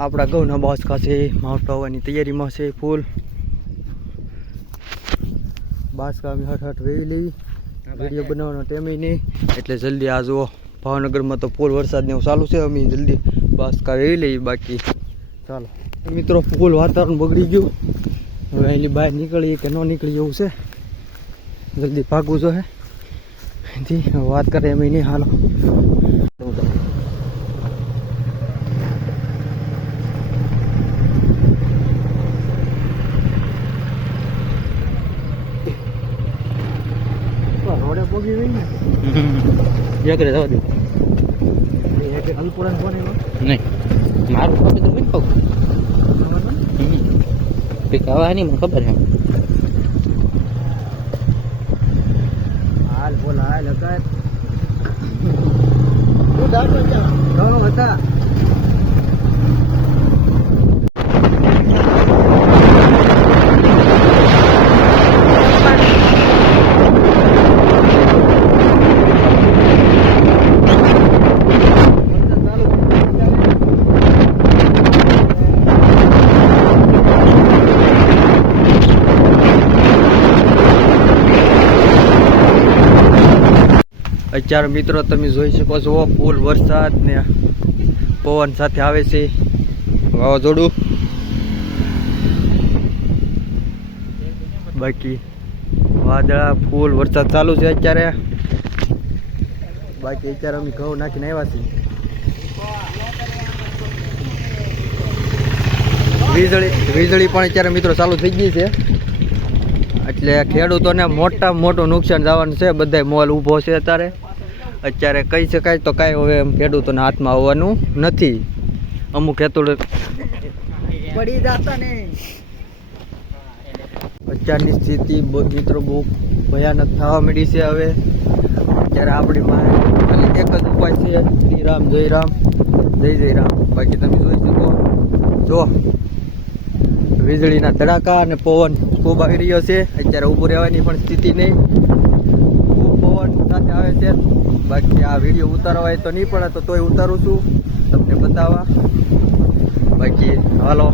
આપણા ઘઉંના બાસકા છે માવઠું આવવાની તૈયારીમાં છે ફૂલ બાસકા અમે હઠ વેવી લેવી વિડીયો બનાવવાનો ટાઈમ નહીં એટલે જલ્દી આ જુઓ ભાવનગરમાં તો ફૂલ વરસાદને એવું ચાલુ છે અમે જલ્દી બાસકા વેવી લઈએ બાકી ચાલો મિત્રો ફૂલ વાતાવરણ બગડી ગયું હવે અહીંથી બહાર નીકળીએ કે ન નીકળીએ એવું છે જલ્દી ભાગવું જોઈએ એથી વાત કરે એમ નહીં હાલો રોડે પોગી ગઈ ને કરે જવા દે અલ્પોડા ફોન નહીં મારું ખબર તો નહીં કહું કહેવા નહીં મને ખબર છે હાલ બોલા હાલ હતા હતા અત્યારે મિત્રો તમે જોઈ શકો છો ફૂલ વરસાદ ને પવન સાથે આવે છે વાવાઝોડું બાકી વાદળા ફૂલ વરસાદ ચાલુ છે અત્યારે બાકી અત્યારે અમે ઘઉં નાખીને આવ્યા છીએ વીજળી પણ અત્યારે મિત્રો ચાલુ થઈ ગઈ છે એટલે ખેડૂતોને મોટામાં મોટું નુકસાન જવાનું છે બધા મોલ ઊભો છે અત્યારે કહી શકાય તો કાંઈ હવે એમ ખેડૂતોના હાથમાં આવવાનું નથી અમુક ખેડૂત પડી જતા ને અત્યારની સ્થિતિ મિત્રો બહુ ભયાનક થવા માંડી છે હવે અત્યારે આપણી પાસે ખાલી એક જ ઉપાય છે શ્રી રામ જય રામ જય રામ બાકી તમે જોઈ શકો જો વીજળીના ધડાકા અને પવન ખૂબ આવી રહ્યો છે અત્યારે ઊભું રહેવાની પણ સ્થિતિ નહીં ખૂબ પવન સાથે આવે છે બાકી આ વિડીયો ઉતારવા તો નહીં પડે તો તોય ઉતારું છું તમને બતાવવા બાકી હાલો